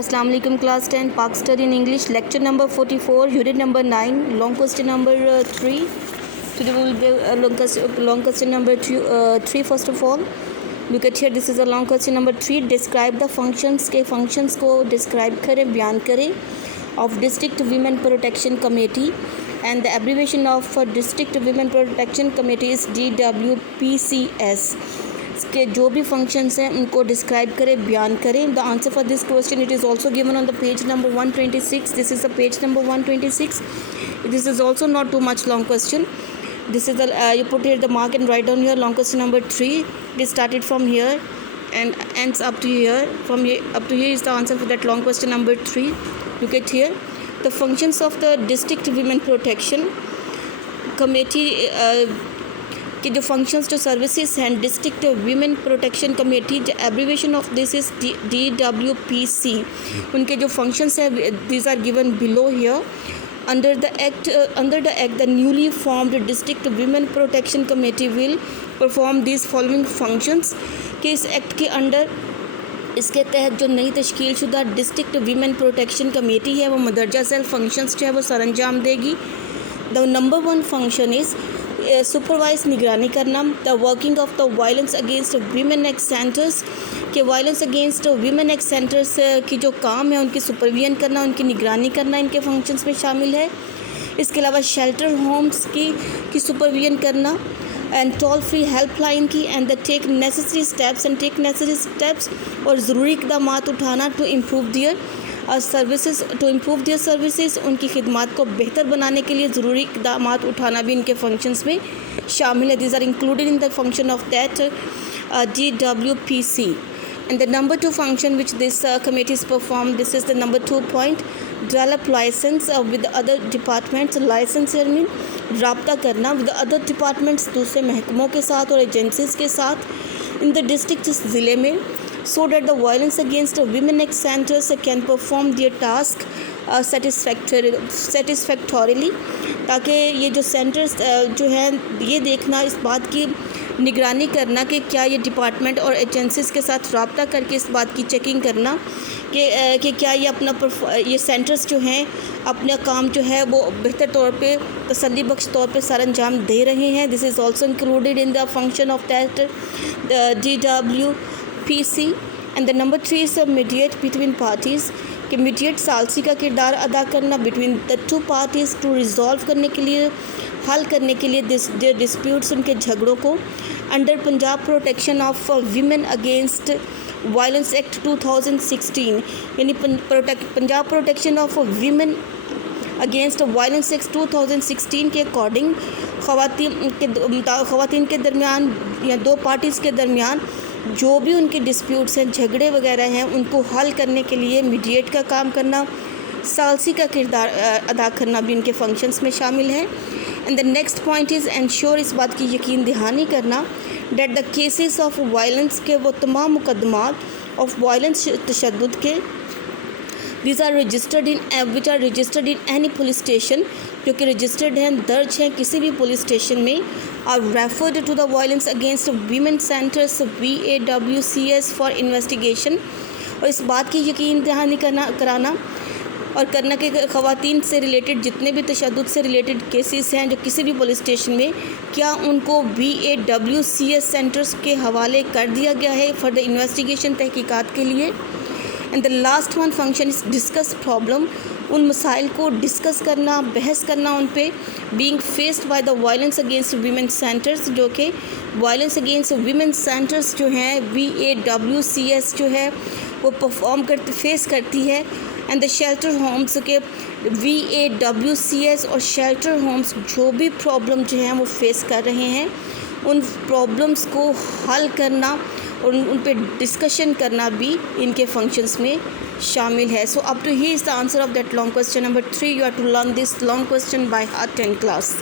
Assalamu alaikum class 10 Park Study in English lecture number 44 unit number 9 long question number 3. Today we will be long question number 3 first of all. Look at here, this is a long question number 3. Describe the functions के functions को describe करें, बयान करें of District Women Protection Committee, and the abbreviation of District Women Protection Committee is DWPCS. के जो भी functions हैं उनको डिस्क्राइब करें, बयान करें. The answer for this question it is also given on the page number 126. This is the page number 126. This is also not too much long question. This is the you put here the mark and write down here long question number 3. It is started from here and ends up to here. From here up to here is the answer for that long question number 3. Look at here, the functions of the District Women Protection Committee कि जो functions जो services हैं district women protection committee, जो abbreviation of this is DWPC. उनके जो functions हैं these are given below here. Under the act, the newly formed District Women Protection Committee will perform these following functions. कि इस act के under इसके तहत जो नई तश्कील शुदा डिस्ट्रिक्ट वीमेन प्रोटेक्शन कमेटी है वो मदरजा सेल फंक्शंस जो है वो सर अंजाम देगी. The number 1 function is supervise निगरानी करना. The working of the violence against women act centres के violence against women act centres की जो काम है उनकी सुपरविजन करना, उनकी निगरानी करना इनके फंक्शंस में शामिल है. इसके अलावा शेल्टर होम्स की सुपरविजन करना एंड टोल फ्री हेल्पलाइन की एंड टेक नेसेसरी स्टेप्स और ज़रूरी इक़दामात उठाना टू इम्प्रूव दियर सर्विसेज उनकी खिदमात को बेहतर बनाने के लिए ज़रूरी इक़दामात उठाना भी इनके फंक्शंस में शामिल है. These are included in the function of that DWPC. And the number 2 function which this committee is performed, this is the number 2 point. Develop license with other departments. License mean राब्ता करना with other departments, दूसरे महकमों के साथ और agencies के साथ in the district इस ज़िले में, so that the violence against women act centers can perform their task satisfactorily. ताकि ये जो सेंटर्स जो हैं ये देखना, इस बात की निगरानी करना कि क्या ये डिपार्टमेंट और एजेंसीज़ के साथ रब्ता करके इस बात की चेकिंग करना कि क्या ये सेंटर्स जो हैं अपना काम जो है वो बेहतर तौर पे तसल्ली बख्श तौर पे सर अंजाम दे रहे हैं. This is also included in the function of that DWPC. And the number 3 is mediate between parties कि मीडिएट सालसी का किरदार अदा करना between the 2 parties to resolve करने के लिए, हल करने के लिए डिस्प्यूट्स उनके झगड़ों को. Under Punjab protection of women against violence act 2016 यानी Punjab protection of women against violence act 2016 के अकॉर्डिंग ख़वातीन के दरमियान या 2 पार्टीज़ के दरमियान जो भी उनके डिस्प्यूट्स हैं, झगड़े वगैरह हैं, उनको हल करने के लिए मीडिएट का काम करना, सालसी का किरदार अदा करना भी इनके फंक्शंस में शामिल है. And the next point is ensure, इस बात की यकीन दहानी करना that the cases of violence के वो तमाम मुकदमात ऑफ वायलेंस तशद्दुद के these are registered in which are registered in any police station, जो कि रजिस्टर्ड हैं, दर्ज हैं किसी भी पुलिस स्टेशन में, are referred to the violence against women centers VAWCS for investigation. और इस बात की यकीन दहानी कराना और करना कि ख़वातीन से रिलेटेड जितने भी तशद्दुद से रिलेटेड केसेस हैं जो किसी भी पुलिस स्टेशन में, क्या उनको VAWCS सेंटर्स के हवाले कर दिया गया है फॉर द इन्वेस्टिगेशन, तहकीकात के लिए. And the last 1 function is discuss problem, उन मसाइल को डिस्कस करना, बहस करना उन पे being faced by the violence against women centres, जो कि वायलेंस अगेंस्ट वीमेन सेंटर्स जो हैं VAWCS जो है वो फेस करती है. एंड द शेल्टर होम्स के VAWCS और शेल्टर होम्स जो भी प्रॉब्लम जो हैं वो फेस कर रहे हैं, उन प्रॉब्लम्स को हल करना और उन पे डिस्कशन करना भी इनके फंक्शंस में शामिल है. So up to here is the answer of that long question number 3. You have to learn this long question by heart 10 class.